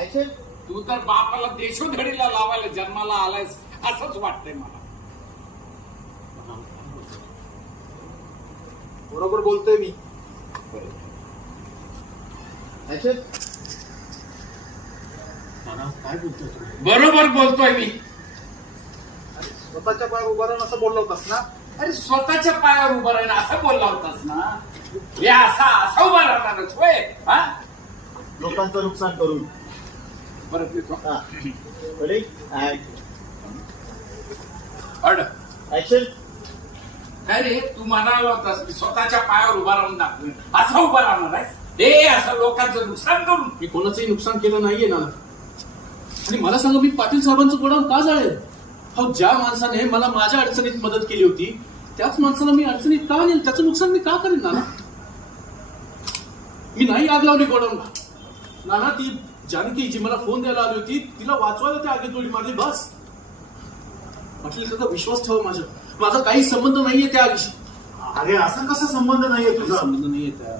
Action. तू तर बापाला देशोधडीला लावायला जन्माला आलायस असंच वाटतंय मला. बरोबर बोलतोय मी. ऍक्शन. काय बोलतोय तू? बरोबर बोलतोय मी. स्वतःच्या पायावर उभा राहून असं बोलला होतास ना. अरे स्वतःच्या पायावर उभं राहीन असं बोलला होतास ना. हे असं उभं राहणारच होय. हा लोकांचं नुकसान करून. परत येतो. Ready order. ऍक्शन. काय रे तू म्हणाला होतास मी स्वतःच्या पायावर उभा राहून दाखवेन असं उभं राहणार आहे. हे असं लोकांचं नुकसान करून. मी कोणाचंही नुकसान केलं नाहीये ना. आणि मला सांगा मी पाटील साहेबांचं गोडाऊन का जाळेल? हो, ज्या माणसाने मला माझ्या अडचणीत मदत केली होती त्याच माणसाला मी अडचणीत का आणेल? त्याचं नुकसान मी का करेन नाना? मी नाही आग लावली गोडाऊनला. नाना, ती जानकी जी मला फोन द्यायला आली होती तिला वाचवायला त्या आगीत उडी मारली बस. पाटील काका, विश्वास ठेवा माझा काही संबंध नाहीये त्या आगीशी. अरे असा कसा संबंध नाहीये तुझा? संबंध नाहीये त्या